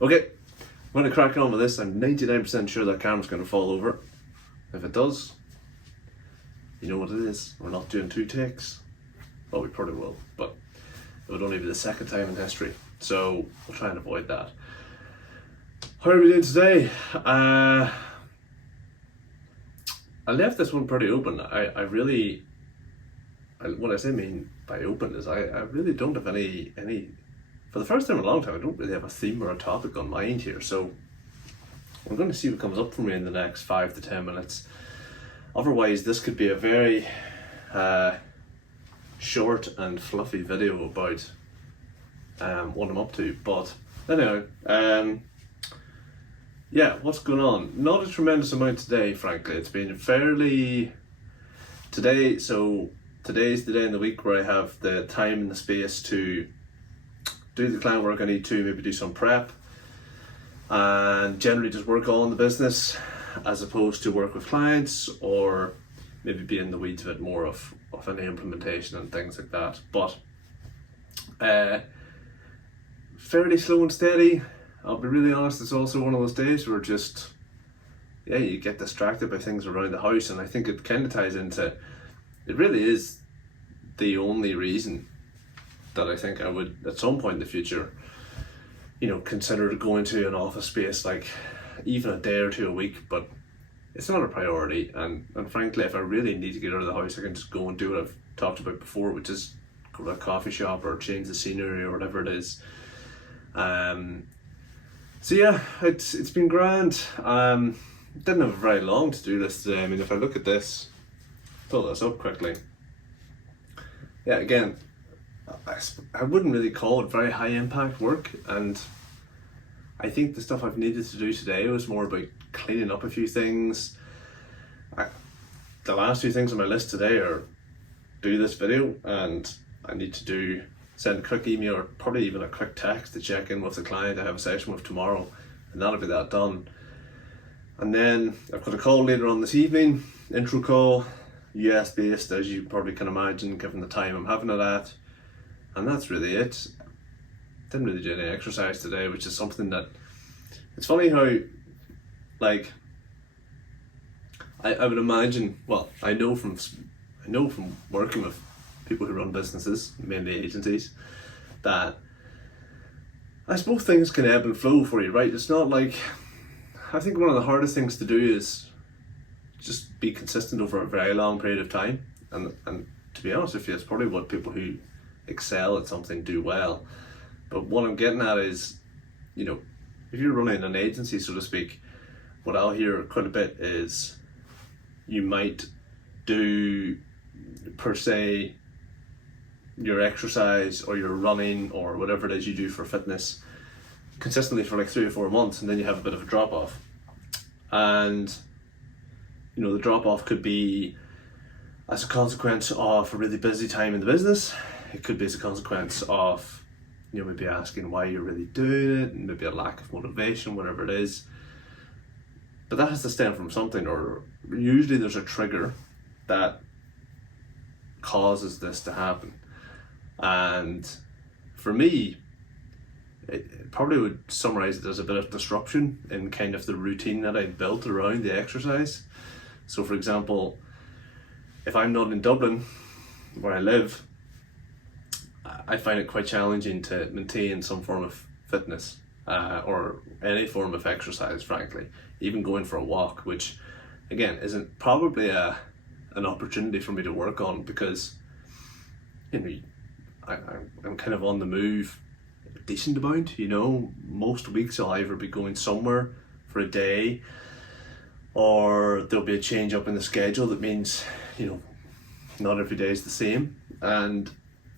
Okay, I'm going to crack on with this. I'm 99% sure that camera's going to fall over. If it does, you know what it is. We're not doing 2 takes. Well, we probably will, but it would only be the second time in history. So we'll try and avoid that. How are we doing today? I left this one pretty open. What I mean by open is I really don't have any, for the first time in a long time, I don't really have a theme or a topic on mind here. So we're going to see what comes up for me in the next 5 to 10 minutes. Otherwise, this could be a very short and fluffy video about what I'm up to. But anyway, yeah, what's going on? Not a tremendous amount today, frankly. It's been fairly today. So today's the day in the week where I have the time and the space to do the client work I need to, maybe do some prep, and generally just work on the business as opposed to work with clients or maybe be in the weeds a bit more of any implementation and things like that. But fairly slow and steady. I'll be really honest, it's also one of those days where just, yeah, you get distracted by things around the house, and I think it kind of ties into, it really is the only reason that I think I would at some point in the future, consider going to an office space, like even a day or 2 a week, but it's not a priority. And frankly, if I really need to get out of the house, I can just go and do what I've talked about before, which is go to a coffee shop or change the scenery or whatever it is. So yeah, it's been grand. Didn't have very long to do this today. I mean, if I look at this, pull this up quickly. Yeah, again, I wouldn't really call it very high impact work, and I think the stuff I've needed to do today was more about cleaning up a few things. The last 2 things on my list today are do this video, and I need to send a quick email or probably even a quick text to check in with the client I have a session with tomorrow, and that'll be that done. And then I've got a call later on this evening, intro call, US based, as you probably can imagine given the time I'm having it at, and that's really it. Didn't really do any exercise today, which is something that, it's funny how, like, I would imagine, well, I know from working with people who run businesses, mainly agencies, that I suppose things can ebb and flow for you, right? It's not like, I think one of the hardest things to do is just be consistent over a very long period of time, and to be honest with you, it's probably what people who excel at something do well. But what I'm getting at is, if you're running an agency, so to speak, what I'll hear quite a bit is you might do, per se, your exercise or your running or whatever it is you do for fitness consistently for like 3 or 4 months, and then you have a bit of a drop off. And the drop off could be as a consequence of a really busy time in the business. It could be as a consequence of maybe asking why you're really doing it, and maybe a lack of motivation, whatever it is. But that has to stem from something, or usually there's a trigger that causes this to happen. And for me, it probably would summarize it as a bit of disruption in kind of the routine that I built around the exercise. So for example, if I'm not in Dublin, where I live, I find it quite challenging to maintain some form of fitness or any form of exercise, frankly. Even going for a walk, which again isn't probably an opportunity for me to work on, because I'm kind of on the move a decent amount. Most weeks I'll either be going somewhere for a day, or there'll be a change up in the schedule that means not every day is the same. And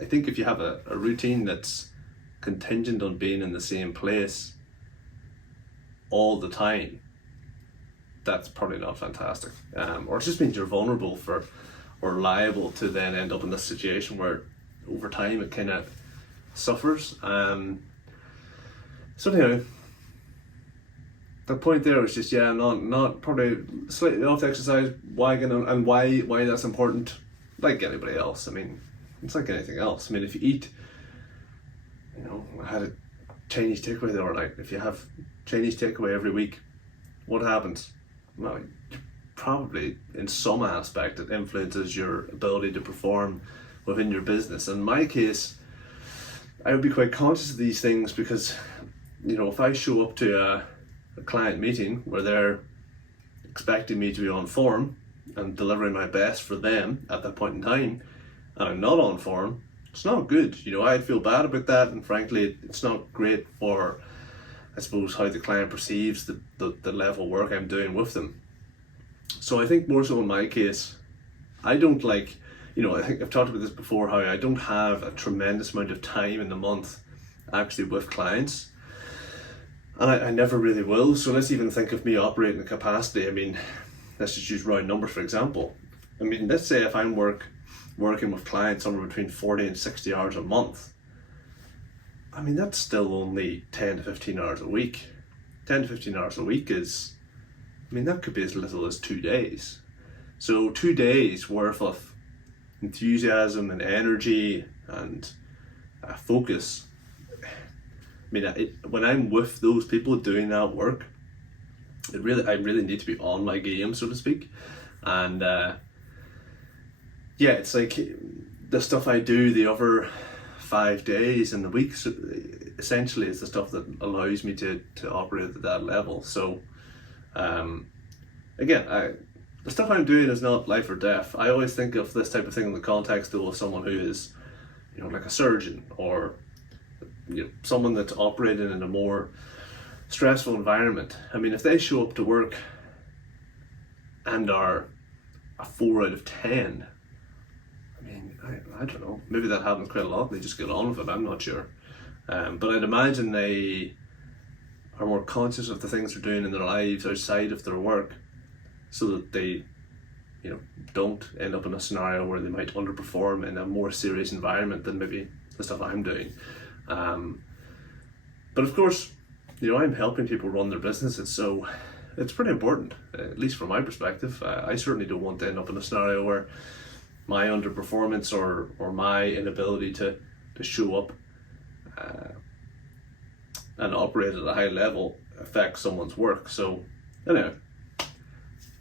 I think if you have a routine that's contingent on being in the same place all the time, that's probably not fantastic. Or it just means you're vulnerable or liable to then end up in this situation where over time it kind of suffers. So anyway, the point there was just, not probably slightly off the exercise wagon, and why that's important, like anybody else. I mean, it's like anything else. I mean, if you eat, I had Chinese takeaway the other night. If you have Chinese takeaway every week, what happens? Well, probably in some aspect it influences your ability to perform within your business. In my case, I would be quite conscious of these things because, if I show up to a client meeting where they're expecting me to be on form and delivering my best for them at that point in time, and I'm not on form, it's not good. I'd feel bad about that, and frankly, it's not great for, I suppose, how the client perceives the level of work I'm doing with them. So I think more so in my case, I don't like, I think I've talked about this before, how I don't have a tremendous amount of time in the month actually with clients. And I never really will. So let's even think of me operating the capacity. Let's just use round numbers for example. Let's say if I'm working with clients somewhere between 40 and 60 hours a month, that's still only 10 to 15 hours a week. 10 to 15 hours a week is, that could be as little as 2 days. So 2 days worth of enthusiasm and energy and focus. When I'm with those people doing that work, I really need to be on my game, so to speak. And it's like the stuff I do the other 5 days in the week, so essentially it's the stuff that allows me to operate at that level. So again, the stuff I'm doing is not life or death. I always think of this type of thing in the context though of someone who is, like a surgeon, or someone that's operating in a more stressful environment. If they show up to work and are a 4 out of 10, I don't know, maybe that happens quite a lot, they just get on with it, I'm not sure. But I'd imagine they are more conscious of the things they're doing in their lives outside of their work, so that they don't end up in a scenario where they might underperform in a more serious environment than maybe the stuff I'm doing. But of course, I'm helping people run their businesses, so it's pretty important, at least from my perspective. I certainly don't want to end up in a scenario where my underperformance or my inability to show up and operate at a high level affects someone's work. So anyway,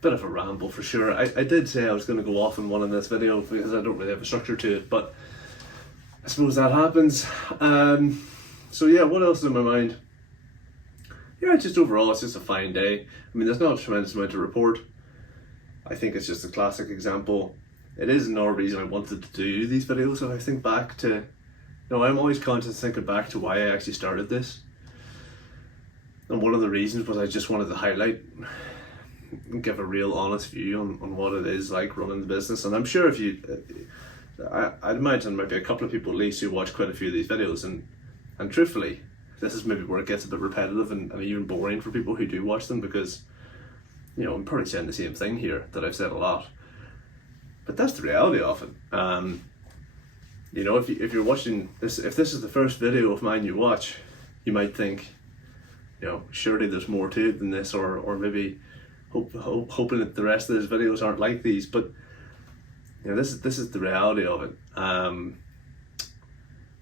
bit of a ramble for sure. I did say I was going to go off in one in this video because I don't really have a structure to it, but I suppose that happens. So yeah, what else is in my mind? Yeah, just overall, it's just a fine day. There's not a tremendous amount to report. I think it's just a classic example. It is another reason I wanted to do these videos. And I think back to, I'm always conscious thinking back to why I actually started this. And one of the reasons was I just wanted to highlight and give a real honest view on what it is like running the business. And I'm sure if you, I'd imagine there might be a couple of people at least who watch quite a few of these videos, and truthfully, this is maybe where it gets a bit repetitive and even boring for people who do watch them, because I'm probably saying the same thing here that I've said a lot, but that's the reality of it. If you're watching this, if this is the first video of mine you watch, you might think, surely there's more to it than this, or maybe hoping that the rest of these videos aren't like these, but this is the reality of it.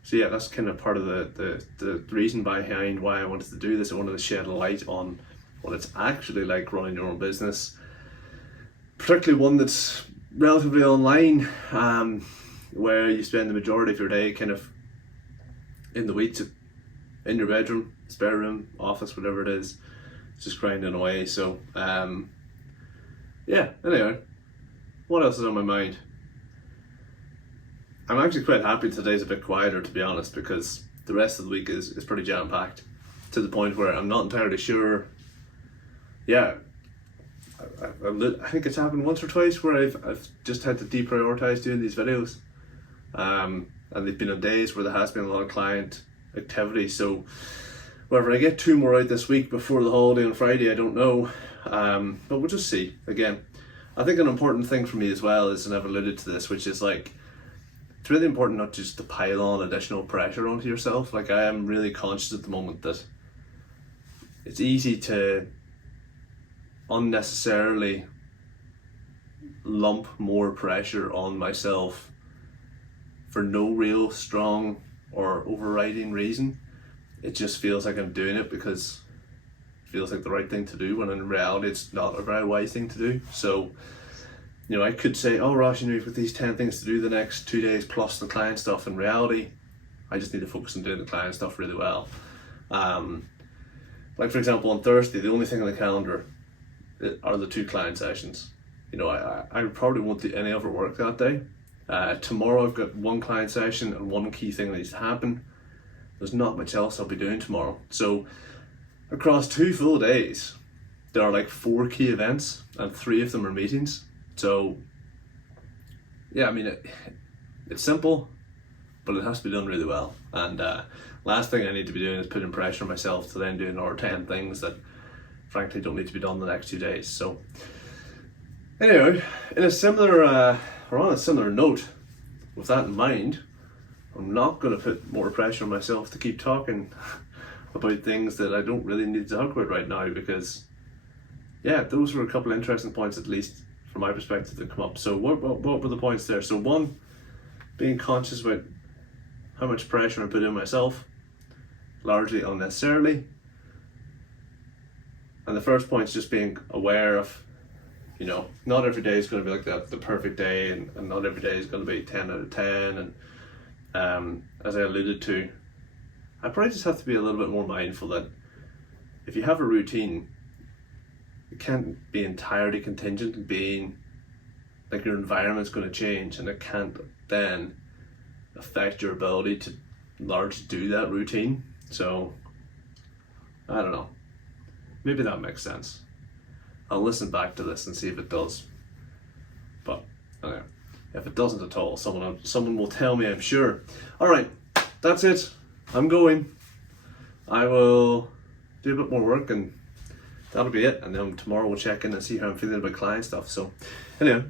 So yeah, that's kind of part of the reason behind why I wanted to do this. I wanted to shed a light on what it's actually like running your own business, particularly one that's relatively online, where you spend the majority of your day kind of in the weeds, in your bedroom, spare room, office, whatever it is, just grinding away. So yeah, anyway, what else is on my mind? I'm actually quite happy today's a bit quieter, to be honest, because the rest of the week is pretty jam-packed, to the point where I'm not entirely sure. Yeah, I think it's happened once or twice where I've just had to deprioritize doing these videos, and they've been on days where there has been a lot of client activity. So whether I get 2 more out this week before the holiday on Friday, I don't know, but we'll just see. Again, I think an important thing for me as well is, and I've alluded to this, which is like, it's really important not just to pile on additional pressure onto yourself. Like, I am really conscious at the moment that it's easy to unnecessarily lump more pressure on myself for no real strong or overriding reason. it just feels like I'm doing it because it feels like the right thing to do, when in reality it's not a very wise thing to do. So, you know, I could say, oh Ross, you know, you've got these 10 things to do the next 2 days plus the client stuff. In reality, I just need to focus on doing the client stuff really well. Like for example, on Thursday, the only thing on the calendar are the 2 client sessions. You know, I probably won't do any other work that day. Tomorrow I've got 1 client session and 1 key thing that needs to happen. There's not much else I'll be doing tomorrow. So across 2 full days, there are like 4 key events and 3 of them are meetings. So yeah, I mean, it's simple, but it has to be done really well. And last thing I need to be doing is putting pressure on myself to then do another 10 things that frankly don't need to be done the next 2 days. So anyway, in a similar or on a similar note, with that in mind, I'm not going to put more pressure on myself to keep talking about things that I don't really need to talk about right now, because yeah, those were a couple of interesting points, at least from my perspective, that come up. So what were the points there? So 1, being conscious about how much pressure I put in myself, largely unnecessarily. And the first point is just being aware of, you know, not every day is going to be like the perfect day, and not every day is going to be 10 out of 10. And as I alluded to, I probably just have to be a little bit more mindful that if you have a routine, it can't be entirely contingent on being like your environment's going to change, and it can't then affect your ability to largely do that routine. So I don't know, maybe that makes sense. I'll listen back to this and see if it does, but okay, if it doesn't at all, someone will tell me, I'm sure. All right, that's it. I'm going. I will do a bit more work and that'll be it, and then tomorrow we'll check in and see how I'm feeling about client stuff. So anyway,